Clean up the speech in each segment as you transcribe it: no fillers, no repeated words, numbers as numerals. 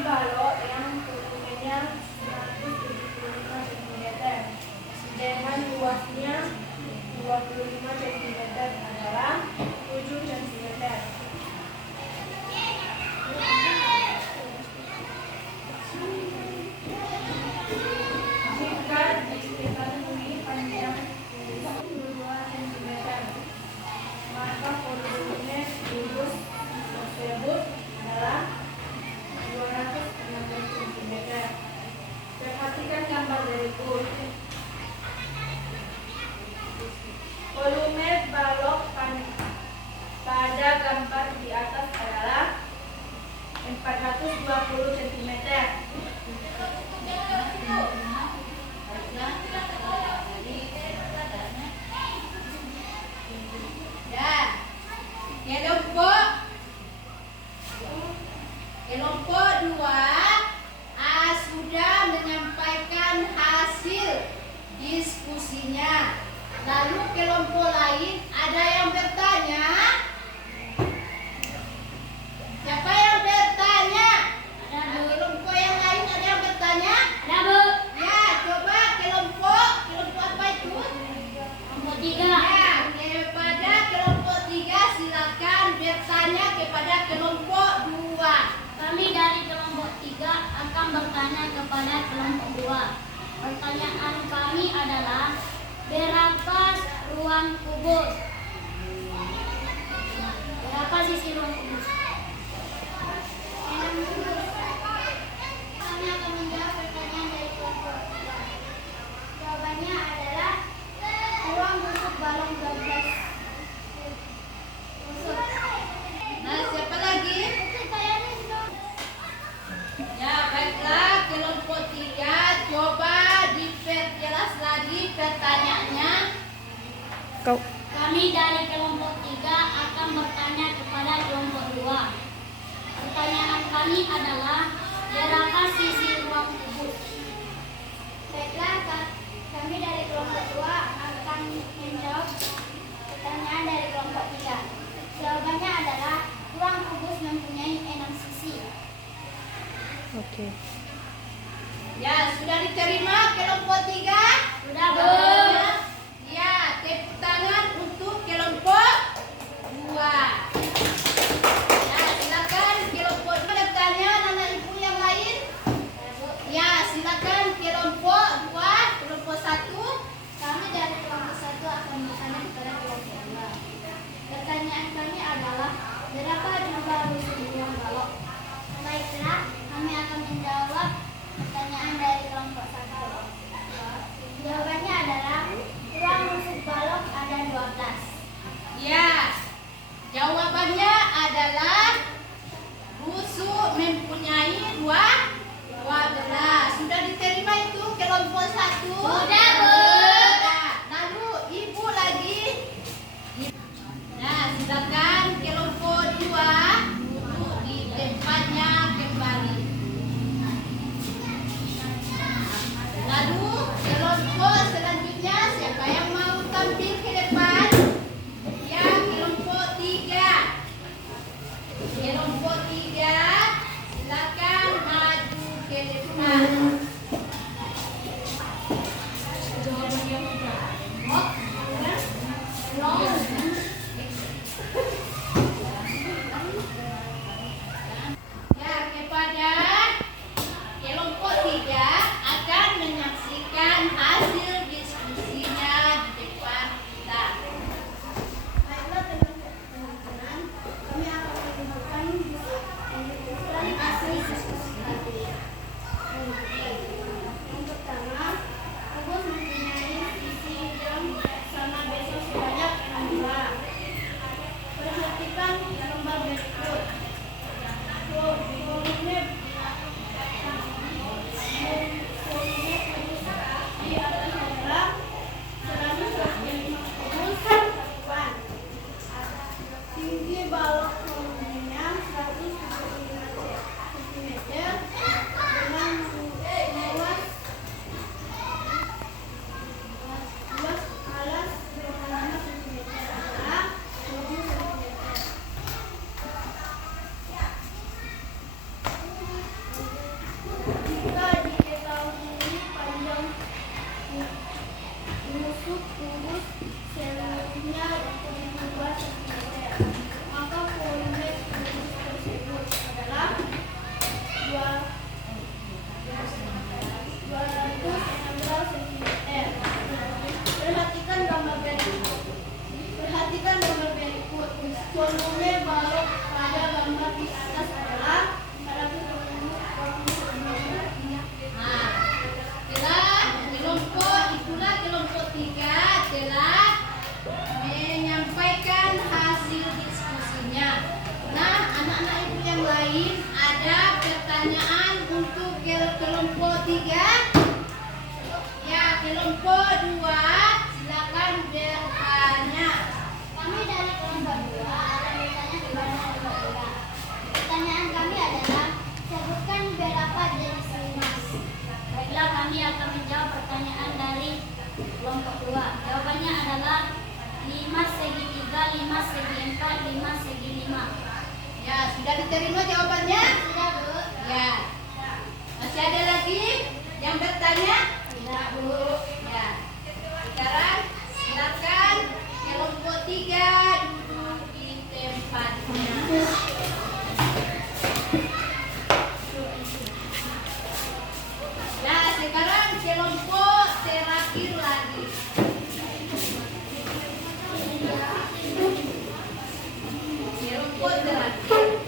balok yang volumenya 175 cm dengan luasnya 25 cm adalah 7 cm. Jika diketahui panjang 22 cm, maka volume kubus tersebut adalah 216 cm. Perhatikan gambar berikut. Volume balok pada gambar di atas adalah 420 cm. Kelompok 2 sudah menyampaikan hasil diskusinya. Lalu kelompok lain ada yang bertanya? Siapa yang bertanya? Kelompok yang lain ada yang bertanya? Ada, Bu. Ya, coba kelompok apa itu? Kelompok 3. Ya, kepada kelompok 3 silakan bertanya kepada kelompok 2. Kami dari kelompok 3 akan bertanya kepada kelompok 2. Pertanyaan kami adalah, berapa ruang kubus? Berapa sisi ruang kubus? 6 kubus. Kami akan menjawab pertanyaan dari kelompok 3. Jawabannya adalah ruang busuk balon 12 busuk. Nah, siapa lagi? Ya, baiklah, kelompok 3 coba diperjelas lagi pertanyaannya. Kami dari kelompok 3 akan bertanya kepada kelompok 2. Pertanyaan kami adalah, berapa sisi ruang kubus? Baiklah, kami dari kelompok 2 akan menjawab pertanyaan dari kelompok 3. Jawabannya adalah, ruang kubus mempunyai 6 sisi. Oke. Ya, sudah diterima kelompok 3? Sudah, Bu. Ya, tepuk tangan untuk kelompok 2. Ya, silakan kelompok 2 bertanya anak ibu yang lain. Ya, silakan kelompok 2, kelompok 1. Kami dari kelompok 1 akan bertanya kepada kelompok 2. Pertanyaan kami adalah, berapa jumlah busuk ruang balok? Baiklah, kami akan menjawab pertanyaan dari kelompok 1. Jawabannya adalah, ruang busuk balok ada 12. Ya, jawabannya adalah busuk mempunyai 12. Sudah diterima itu kelompok 1? Sudah, Bu. Nah, lalu ibu lagi. Nah, silakan kelompok 2 duduk di tempatnya kembali. Lalu kelompok selanjutnya siapa yang mau tampil ke depan? Ya, kelompok 3. Kelompok 3 silakan maju ke depan. kelompok 3. Ya, kelompok 2 silakan bertanya. Kami dari kelompok 2 akan bertanya kepada kelompok 3. Pertanyaan kami adalah, sebutkan berapa jenis limas. Baiklah, kami akan menjawab pertanyaan dari kelompok 2. Jawabannya adalah limas segi 3, limas segi 4, limas segi 5. Ya, sudah diterima jawabannya? Sudah, Bu? Ya. Masih ada lagi yang bertanya? Tidak, Bu. Ya. Sekarang silakan kelompok 3 duduk di tempatnya. Nah, sekarang kelompok terakhir lagi. Kelompok terakhir.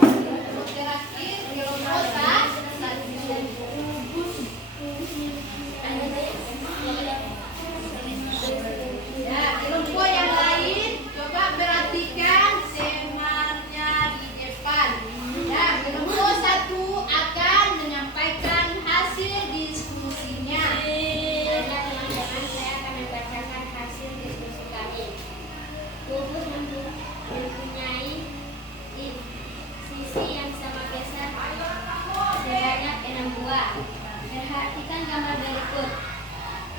Kelompok terakhir, kelompok 1. Ya, kelompok yang lain coba perhatikan semarnya di depan. Ya, kelompok 1 akan menyampaikan hasil diskusinya. Pada teman-teman, saya akan membacakan hasil diskusi kami. Kubus mempunyai sisi yang sama geser sebanyak 6 buah. Perhatikan gambar berikut.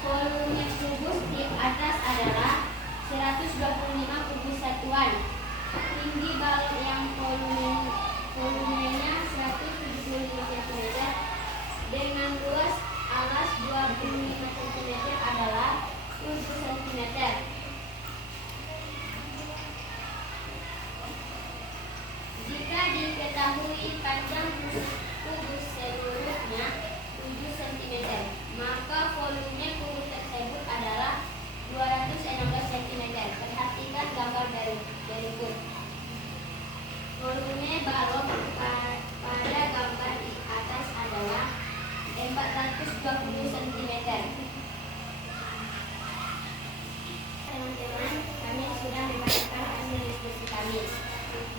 Volume kubus di atas adalah 125 kubus satuan. Tinggi balok yang volumenya 175 cm dengan luas alas 25 cm adalah 10 cm. Jika diketahui panjang kubus seluruhnya 7 cm, maka volume kubus tersebut adalah 216 cm. Perhatikan gambar berikut. Volume balok pada gambar di atas adalah 420 cm. Teman-teman, kami sudah membacakan hasil diskusi kami.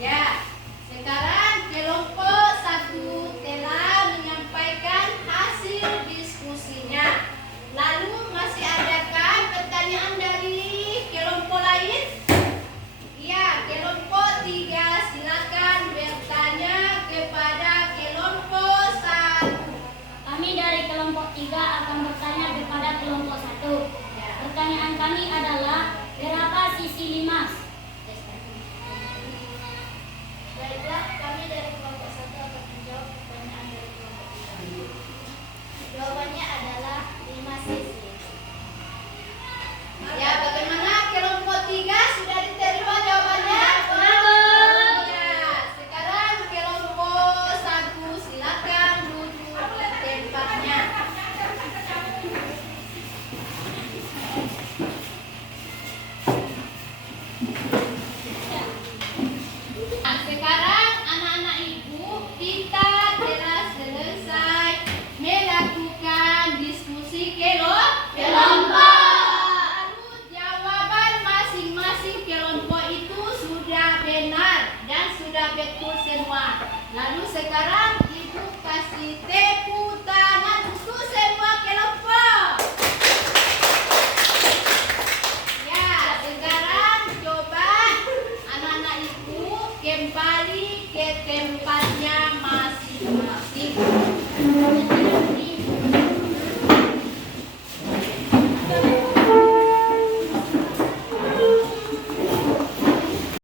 Ya, sekarang kelompok 1 telah menyampaikan hasil diskusinya. Lalu masih adakah pertanyaan dari kelompok lain? Ya, kelompok 3 silakan bertanya kepada kelompok 1. Kami dari kelompok 3 akan bertanya kepada kelompok 1. Pertanyaan kami adalah, berapa sisi limas? Baiklah, kami dari kelompok 1 akan menjawab pertanyaan dari kelompok 3. Jawabannya adalah 5 sisi. Ya, bagaimana kelompok 3 sudah diterima jawabannya? Ya, sekarang kelompok 1 silakan duduk di tempatnya. Nah, sekarang anak-anak ibu, kita telah selesai melakukan diskusi kelompok. Lalu jawaban masing-masing kelompok itu sudah benar dan sudah betul semua. Lalu sekarang ibu kasih tepuk tangan untuk semua kelompok. Ya, sekarang coba anak-anak ibu kembali ke tempatnya masing-masing.